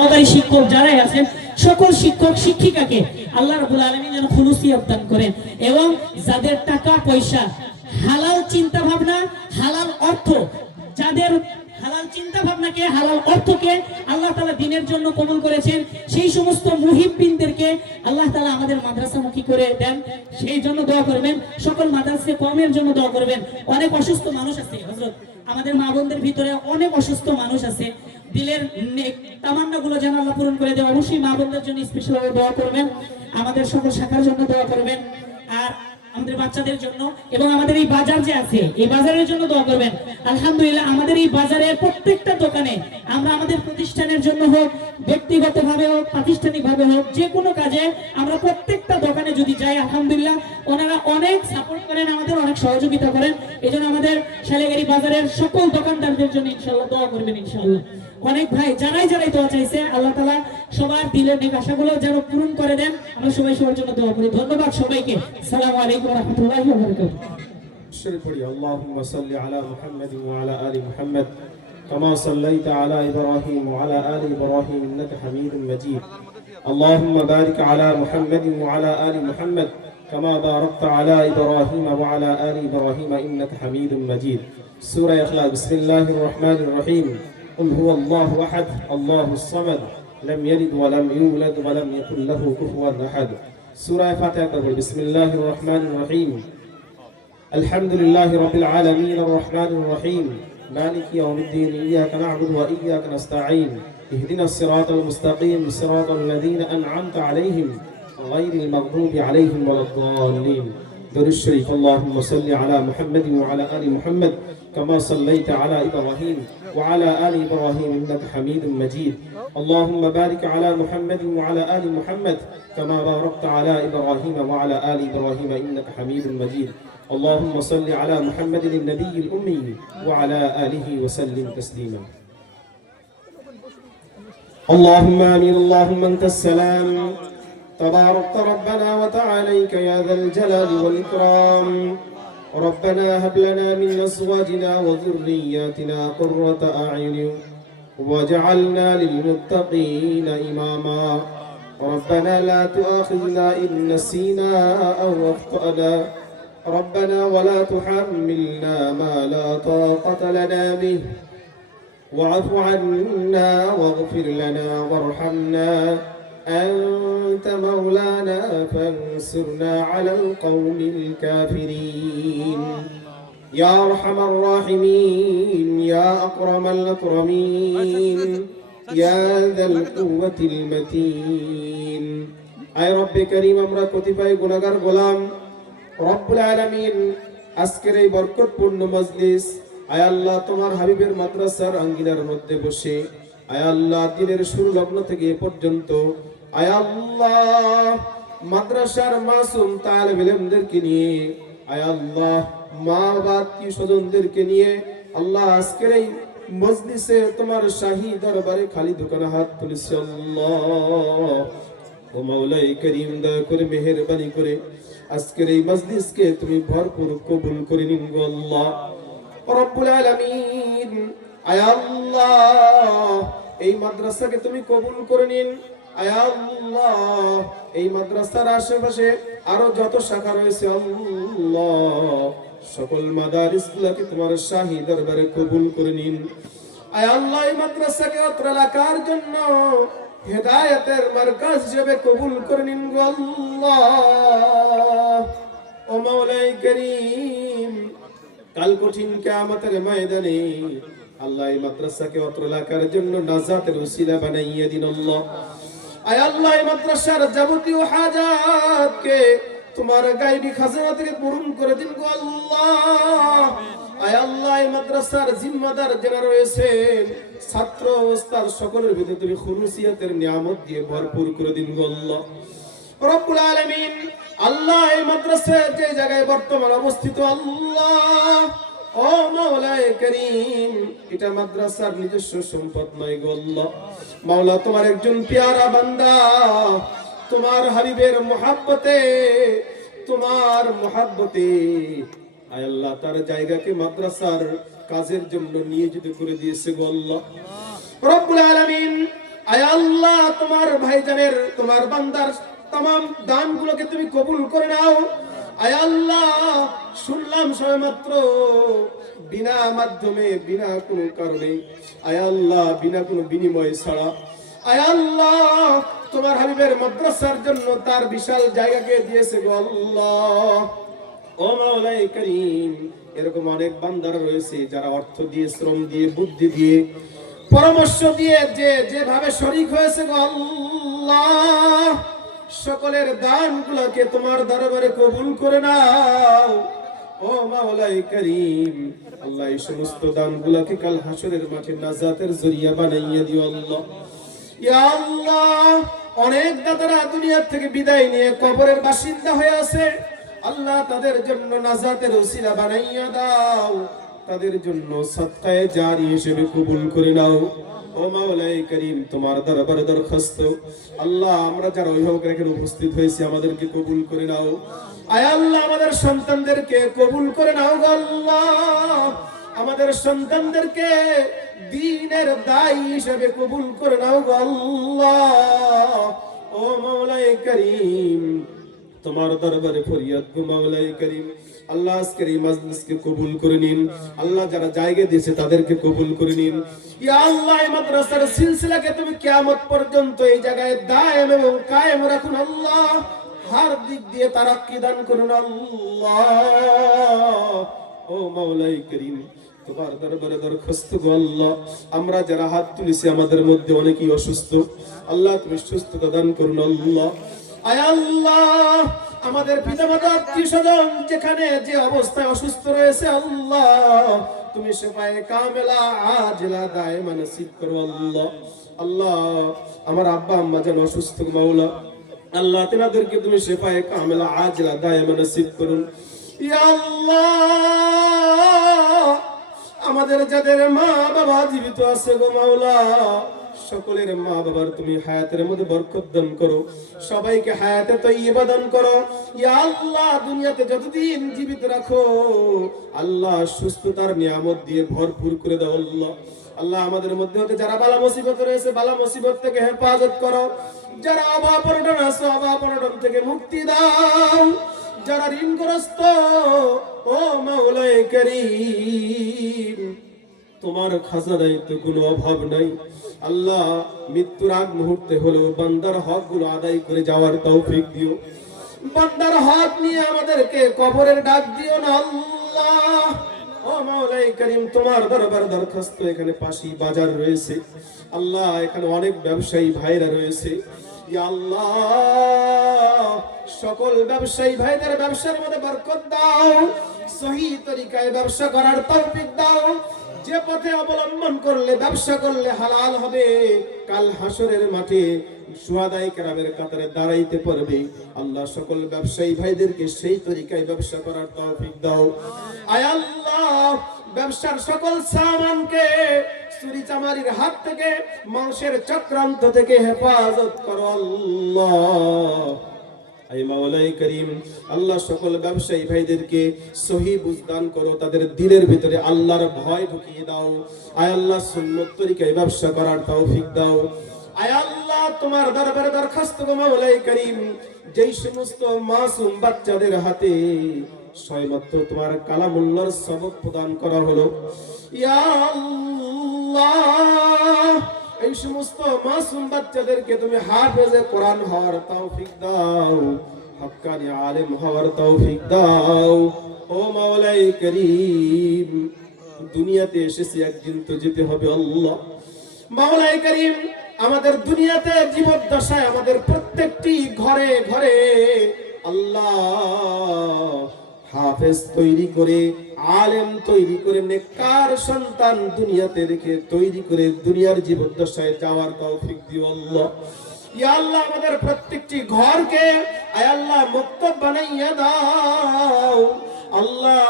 সহকারী শিক্ষক যারাই আছেন সকল শিক্ষক শিক্ষিকাকে আল্লাহ রাব্বুল আলামিন যেন খুলুসিয়ত দান করেন এবং যাদের টাকা পয়সা হালাল চিন্তা ভাবনা হালাল অর্থ যাদের হালাল চিন্তা ভাবনাকে হালাল অর্থকে আল্লাহ তাআলা দ্বীনের জন্য কবুল করেছেন সেই সমস্ত মুহিব্বিনদেরকে আল্লাহ তাআলা আমাদের মাদ্রাসামুখী করে দেন সেই জন্য দোয়া করবেন। সকল মাদ্রাসা কওমের জন্য দোয়া করবেন। অনেক অসুস্থ মানুষ আছে হযরত, আমাদের মা বোনদের ভিতরে অনেক অসুস্থ মানুষ আছে, দিলের তামান্নাগুলো যেন আল্লাহ পূরণ করে দেয়। অবশ্যই মা বোনদের জন্য স্পেশাল ভাবে দোয়া করবেন, আমাদের সকল শাখার জন্য দোয়া করবেন, আর আমাদের বাচ্চাদের জন্য এবং আমাদের এই বাজার যে আছে এই বাজারের জন্য দোয়া করবেন। আলহামদুলিল্লাহ আমাদের এই বাজারের প্রত্যেকটা দোকানে আমরা আমাদের প্রতিষ্ঠানের জন্য হোক ব্যক্তিগতভাবে হোক প্রাতিষ্ঠানিকভাবে হোক যে কোনো কাজে আমরা প্রত্যেকটা দোকানে যদি যাই আলহামদুলিল্লাহ ওনারা অনেক সাপোর্ট করেন, আমাদের অনেক সহযোগিতা করেন। এই জন্য আমাদের শালিগাড়ি বাজারের সকল দোকানদারদের জন্য ইনশাআল্লাহ দোয়া করবেন। ইনশাআল্লাহ অনেক ভাই যারাই দোয়া চাইছে আল্লাহ তাআলা সবার দিলের নেক আশাগুলো যেন পূরণ করে দেন। আমরা সবাই সবার জন্য দোয়া করি। ধন্যবাদ সবাইকে। আসসালামু আলাইকুম ওয়া রাহমাতুল্লাহি ওয়া বারাকাতুহু। আল্লাহুম্মা সাল্লি আলা মুহাম্মাদ ওয়া আলা আলি মুহাম্মাদ কামা সাল্লাইতা আলা ইব্রাহিম ওয়া আলা আলি ইব্রাহিম ইন্নাকা হামিদুম মাজিদ। আল্লাহুম্মা বারিক আলা মুহাম্মাদ ওয়া আলা আলি মুহাম্মাদ কামা বারাকতা আলা ইব্রাহিম ওয়া আলা আলি ইব্রাহিম ইন্নাকা হামিদুম মাজিদ। সূরা ইখলাস। বিসমিল্লাহির রহমানির রহিম। قل هو الله أحد الله الصمد لم يلد ولم يولد ولم يكن له كفوا أحد. سورة فاتحة. بسم الله الرحمن الرحيم. الحمد لله رب العالمين الرحمن الرحيم مالك يوم الدين إياك نعبد وإياك نستعين اهدنا الصراط المستقيم صراط الذين أنعمت عليهم غير المغضوب عليهم ولا الضالين. درود الشريف. اللهم صل على محمد وعلى آل محمد كما صليت على إبراهيم وعلى آل إبراهيم إنك حميد مجيد. اللهم بارك على محمد وعلى آل محمد كما باركت على إبراهيم وعلى آل إبراهيم إنك حميد مجيد. اللهم صل على محمد النبي الأمي وعلى آله وسلم تسليما. اللهم آمين. اللهم أنت السلام تبارك ربنا وتعاليك يا ذا الجلال والإكرام. ربنا هب لنا من أزواجنا وذرياتنا قرة أعين واجعلنا للمتقين إماما. ربنا لا تؤاخذنا إن نسينا أو أخطأنا. ربنا ولا تحملنا ما لا طاقة لنا به واعف عنا واغفر لنا وارحمنا أنت مولانا فانصرنا على القوم الكافرين. يا أرحم الراحمين يا أكرم الأكرمين يا ذا القوة المتين. أي رب كريم আমরা কতিপয় গুনাহগার গোলাম রব্বুল আলামিন আজকের এই বরকতপূর্ণ মজলিস আয় আল্লাহ তোমার হাবিবের মাদ্রাসার আঙ্গিনার মধ্যে বসে আয় আল্লাহ দিনের শুরু লগ্ন থেকে এ পর্যন্ত আয় আল্লাহ মাদ্রাসার মাসুম তালেব ইলমদেরকে নিয়ে আয় আল্লাহ মা বাবা স্বজনদেরকে নিয়ে আল্লাহ আজকের এই মজলিসে তোমার শাহী দরবারে খালি দোকানে হাত তুলেছি আল্লাহ। ও মাওলাই করিম দয়া করে মেহেরবানি করে আজকের এই মজলিসকে তুমি ভরপুর কবুল করে নিন গো আল্লাহ রব্বুল আলামিন। আয় আল্লাহ এই মাদ্রাসাকে তুমি কবুল করে নিন। আয় আল্লাহ এই মাদ্রাসার আশেপাশে আরো যত শাখা রয়েছে আল্লাহ সকল মাদারিসগুলোকে তোমার শাহী দরবারে কবুল করে নিন। আয় আল্লাহ এই মাদ্রাসাকে অত্র এলাকার জন্য হেদায়েতের মারকাজ হিসেবে কবুল করে নিন গো আল্লাহ। ও মাওলাই করিম কাল কঠিন কিয়ামতের ময়দানে আল্লাহ এই মাদ্রাসাকে অত্র এলাকার জন্য নাজাতের ওসিলা বানাইয়া দিন আল্লাহ। আয় আল্লাহ এই মাদ্রাসার যাবতীয় হাজাতকে তোমার গায়বী খাজানা থেকে পূরণ করে দিন গো আল্লাহ। আয় আল্লাহ এই মাদ্রাসার জিম্মাদার যারা রয়েছেন ছাত্র ওস্তাদ সকলের ভিতরে তুমি খুলুসিয়াতের নিয়ামত দিয়ে ভরপুর করে দিন গো আল্লাহ রব্বুল আলামিন। আল্লাহ এই মাদ্রাসা যে জায়গায় বর্তমান অবস্থিত আল্লাহ ও মাওলাই করিম এটা মাদ্রাসার নিজস্ব সম্পদ নয় গো আল্লাহ। মাওলা তোমার একজন পেয়ারা বান্দা তোমার হাবিবের মুহাব্বতে আয় আল্লাহ তার জায়গাকে মাদ্রাসার কাজের জন্য নিয়োজিত করে দিয়েছে গো আল্লাহ রব্বুল আলামিন। আয় আল্লাহ তোমার ভাইজানের তোমার বান্দার तमाम দানগুলোকে তুমি কবুল করে নাও। আয় আল্লাহ শুনলাম সবেমাত্র বিনা মাধ্যমে বিনা কোনো কারণে, আয় আল্লাহ বিনা কোনো বিনিময় ছাড়া, আয় আল্লাহ তোমার হাবিবের মাদ্রাসার জন্য তার বিশাল জায়গাকে দিয়েছে গো আল্লাহ। ও মাওলাই করিম, এরকম অনেক বান্দারা রয়েছে যারা অর্থ দিয়ে, শ্রম দিয়ে, বুদ্ধি দিয়ে, পরামর্শ দিয়ে যেভাবে শরীক হয়েছে গো আল্লাহ, সকলের দানগুলোকে তোমার দরবারে কবুল করে নাও। ও মাওলাই করিম, আল্লাহ এই সমস্ত দানগুলোকে কাল হাসরের মাঠে নাজাতের জরিয়া বানাইয়া দিও আল্লাহ। ইয়া আল্লাহ অনেক দাদারা দুনিয়া থেকে বিদায় নিয়ে কবরের বাসিন্দা হয়ে আছে, আল্লাহ তাদের জন্য নাজাতের ওসিলা বানাইয়া দাও, তাদের জন্য সদকায়ে জারি হিসেবে কবুল করে নাও। ও মাওলাই করিম, তোমার দরবারে দরখাস্ত, আল্লাহ আমরা যারা অভিভাবকরা এখানে উপস্থিত হয়েছি আমাদেরকে কবুল করে নাও। আয় আল্লাহ আমাদের সন্তানদেরকে কবুল করে নাও গো আল্লাহ, আমাদের সন্তানদেরকে দ্বীনের দায়ী হিসেবে কবুল করে নাও গো আল্লাহ। ও মাওলাই করিম, তোমার দরবারে ফরিয়াদ গো মাওলাই করিম, আল্লাহ আজকের এই মাজলিসকে কবুল করে নিন। আল্লাহ যারা জায়গা দিয়েছে তাদেরকে কবুল করে নিন। ইয়া আল্লাহ এই মাদ্রাসার সিলসিলাকে তুমি কিয়ামত পর্যন্ত এই জায়গায় দায়েম এবং কায়েম রাখুন আল্লাহ, হর দিক দিয়ে তারাক্কি দান করুন আল্লাহ। ও মাওলাই করিম, তোমার দরবারে দরখাস্ত গো আল্লাহ, আমরা যারা হাত তুলেছি আমাদের মধ্যে অনেকেই অসুস্থ, আল্লাহ তুমি সুস্থতা দান করুন আল্লাহ। আয় আল্লাহ আমাদের পিতামাতা আত্মীয়স্বজন যেখানে যে অবস্থায় অসুস্থ রয়েছে আল্লাহ তুমি শিফায়ে কামেলা আজলা দায়েমা নসিব করো আল্লাহ। আল্লাহ আমার আব্বা আম্মা যেন অসুস্থ মাওলা, আল্লাহ তেনাদেরকে তুমি শিফায়ে কামেলা আজলা দায়েমা নসিব করুন। ইয়া আল্লাহ আমাদের যাদের মা বাবা জীবিত আছে গো মাওলা, সকলের মা বাবার তুমি হায়াতের মধ্যে বরকত দান করো, সবাইকে হায়াতে তৈয়বা দান করো। ইয়া আল্লাহ দুনিয়াতে যতদিন জীবিত রাখো আল্লাহ সুস্থতার নিয়ামত দিয়ে ভরপুর করে দাও আল্লাহ। আল্লাহ আমাদের মধ্যে হতে যারা বালা মুসিবত রয়েছে বালা মুসিবত থেকে হেফাজত করো, যারা অভাব অনটন আছে অভাব অনটন থেকে মুক্তি দাও, যারা ঋণগ্রস্ত ও মাওলাই করিম তোমার খাজানায় তো কোনো অভাব নাই আল্লাহ, মৃত্যুর আগ মুহূর্তে হলেও বান্দার হক গুলো আদায় করে যাওয়ার তৌফিক দিও, বান্দার হক নিয়ে আমাদেরকে কবরের ডাক দিও না আল্লাহ। ও মাওলাই করিম তোমার দরবার দরখাস্ত, এখানে পাশি বাজার রয়েছে আল্লাহ, এখানে অনেক ব্যবসায়ী ভাইরা রয়েছে, ইয়া আল্লাহ সকল ব্যবসায়ী ভাইদের ব্যবসার মধ্যে বরকত দাও, সহি তরিকায় ব্যবসা করার তৌফিক দাও, যে পথে অবলম্বন করলে ব্যবসা করলে হালাল হবে, কাল হাসরের মাঠে শুহাদায়ে কেরামের কাতারে দাঁড়াইতে পারবে আল্লাহ। সকল ব্যবসায়ী ভাইদেরকে সেই তরিকায় ব্যবসা করার তৌফিক দাও। আয় আল্লাহ ব্যবসার সকল সামানকে চুরি চামারির হাত থেকে মাংসের চক্রান্ত থেকে হেফাজত করো আল্লাহ। আয় মাওলাই করিম আল্লাহ সকল ব্যবসায়ী ভাইদেরকে সহি বুঝদান করো, তাদের দিলের ভিতরে আল্লাহর ভয় ঢুকিয়ে দাও। আয় আল্লাহ সুন্নত তরিকায় ব্যবসা করার তৌফিক দাও। আয় আল্লাহ তোমার দরবারে দরখাস্ত গো মাওলাই করিম, যেই সমস্ত মাসুম বাচ্চাদের হাতে সবেমাত্র তোমার কালামুল্লাহর সবক প্রদান করা হলো, ইয়া আল্লাহ এই সমস্ত মাসুম বাচ্চাদেরকে তুমি হাফেজে কোরআন হওয়ার তৌফিক দাও, হক্কানি আলেম হওয়ার তৌফিক দাও। ও মাওলাই করিম দুনিয়াতে এসেছি একদিন তো যেতে হবে আল্লাহ। মাওলাই করিম আমাদের দুনিয়াতে জীবদ্দশায় আমাদের প্রত্যেকটি ঘরে ঘরে আল্লাহ হাফেজ তৈরি করে, আলেম তৈরি করে, নেককার সন্তান দুনিয়াতে রেখে তৈরি করে দুনিয়ার জীবদ্দশায় যাওয়ার তৌফিক দিও আল্লাহ। ইয়া আল্লাহ আমাদের প্রত্যেকটি ঘরকে আয় আল্লাহ মুক্তব বানাইয়া দাও আল্লাহ।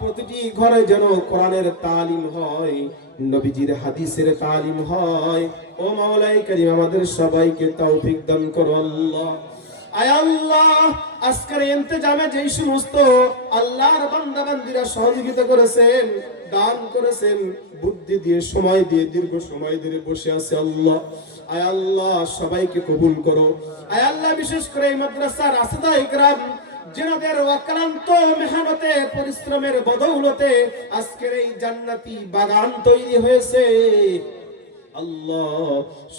প্রতিটি ঘরে যেন কোরআনের তালিম হয়, নবীজির হাদিসের তালিম হয়। ও মাওলাই করিম আমাদের সবাইকে তৌফিক দান করো আল্লাহ। আয় আল্লাহ আজকের ইন্তজামে যেই সমস্ত আল্লাহর বান্দা বান্দীরা সহযোগিতা করেছেন, দান করেছেন, বুদ্ধি দিয়ে সময় দিয়ে দীর্ঘ সময় ধরে বসে আছে আল্লাহ, আয় আল্লাহ সবাইকে কবুল করো। আয় আল্লাহ বিশেষ করে এই মাদ্রাসার আসিদা ইকরাম যিনাদের অক্লান্ত মেহনতে পরিশ্রমের বদৌলতে আজকের এই জান্নাতি বাগান তৈরি হয়েছে, আল্লাহ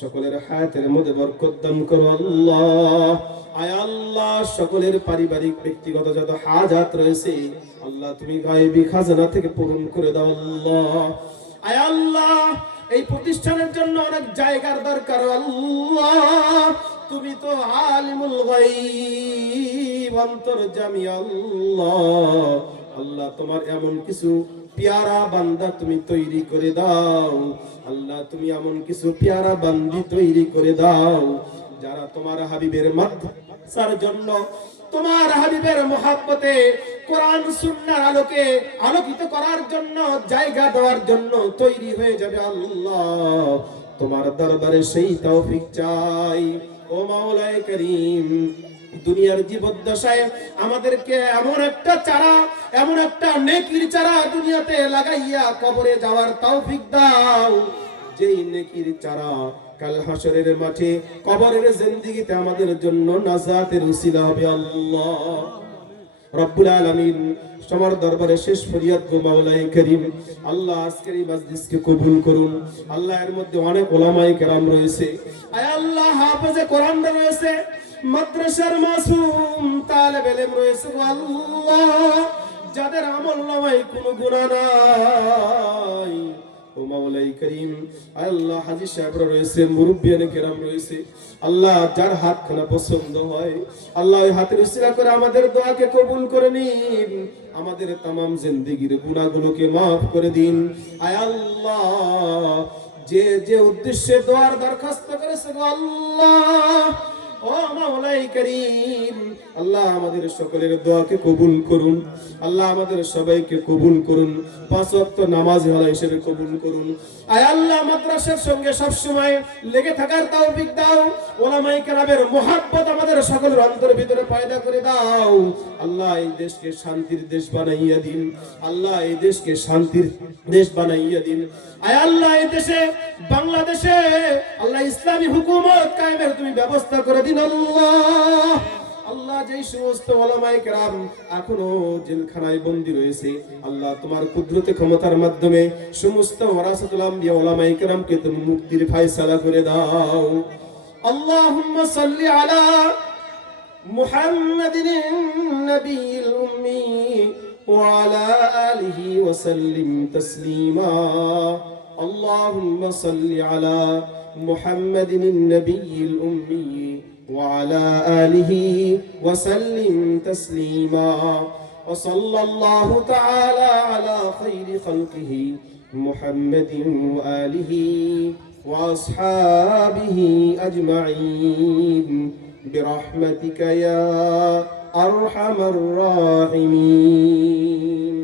সকলের হায়াতের মধ্যে বরকত দান করো আল্লাহ। আয় আল্লাহ সকলের পারিবারিক ব্যক্তিগত যত হাজাত রয়েছে আল্লাহ তুমি গায়েবী খাজানা থেকে পূরণ করে দাও আল্লাহ। আয় আল্লাহ এই প্রতিষ্ঠানের জন্য অনেক জায়গার দরকার আল্লাহ, তুমি তো আলিমুল গায়ব অন্তর্যামী আল্লাহ। আল্লাহ তোমার এমন কিছু পিয়ারা বান্দা তুমি তৈরি করে দাও আল্লাহ, তুমি এমন কিছু পিয়ারা বান্দি তৈরি করে দাও যারা তোমার হাবিবের মাদ্রাসার জন্য, তোমার হাবিবের মহব্বতে কোরআন সুন্নাহর আলোকে আলোকিত করার জন্য, জায়গা দেওয়ার জন্য তৈরি হয়ে যাবে আল্লাহ। তোমার দরবারে সেই তৌফিক চাই ও মাওলায়ে করিম। দুনিয়ার জীবদ্দশায় আমাদেরকে এমন একটা চারা, এমন একটা নেকির চারা দুনিয়াতে লাগাইয়া কবরে যাওয়ার তৌফিক দাও, যেই নেকির চারা কাল হাসরের মাঠে কবরের জিন্দেগিতে আমাদের জন্য নাজাতের উসিলা হবে আল্লাহ রব্বুল আলামিন। তোমার দরবারে শেষ ফরিয়াদ গো মাওলায়ে করিম, আল্লাহ আজকের এই মজলিসকে কবুল করুন আল্লাহ। এর মধ্যে অনেক উলামায়ে কেরাম রয়েছে, আয় আল্লাহ হাফেজে কোরআন রয়েছে, মাদ্রাসার মাসুম তালেব ইলম রয়েছে আল্লাহ, যাদের আমল নামায় কোনো গুনাহ নাই ও মাওলায়ে করিম। আল্লাহ হাজী সাহেবরা রয়েছে, মুরব্বিয়ানে কেরাম রয়েছে আল্লাহ, যার হাতখানা পছন্দ হয় আল্লাহ ওই হাতের উসিলা করে আমাদের দোয়াকে কবুল করে নিন, আমাদের তামাম জিন্দেগীর গুনাহগুলোকে maaf করে দিন। আয় আল্লাহ যে যে উদ্দেশ্যে দোয়ার দরখাস্ত করেছে আল্লাহ ও মাওলায়ে করিম, আল্লাহ আমাদের সকলের দোয়াকে কবুল করুন আল্লাহ, আমাদের সবাইকে কবুল করুন, পাঁচ ওয়াক্ত নামাজি ওয়ালা হিসেবে কবুল করুন। আয় আল্লাহ মাদ্রাসার সঙ্গে সব সময় লেগে থাকার তৌফিক দাও, উলামায়ে কেরামের মুহাব্বত আমাদের সকলের অন্তরের ভিতরে পয়দা করে দাও আল্লাহ। এই দেশকে শান্তির দেশ বানাইয়া দিন আল্লাহ, এই দেশকে শান্তির দেশ বানাইয়া দিন। আয় আল্লাহ এই দেশে বাংলাদেশে আল্লাহ ইসলামী হুকুমত কায়েমের তুমি ব্যবস্থা করে দিন আল্লাহ। আল্লাহ যেই সমস্ত উলামায়ে কেরাম এখনো জেলখানায় বন্দী রয়েছে আল্লাহ, তোমার কুদরতে ক্ষমতার মাধ্যমে সমস্ত ওয়ারাসাতুল আম্বিয়া উলামায়ে কেরামকে তুমি মুক্তির ফয়সালা করে দাও। আল্লাহুম্মা সাল্লি আলা মুহাম্মাদিন নবিয়্যিল উম্মি ওয়া আলা আলিহি ওয়া সাল্লিম তাসলিমা। আল্লাহুম্মা সাল্লি আলা মুহাম্মাদিন নবিয়্যিল উম্মি وعلى آله وسلم تسليما وصلى الله تعالى على خير خلقه محمد وآله وأصحابه أجمعين برحمتك يا أرحم الراحمين.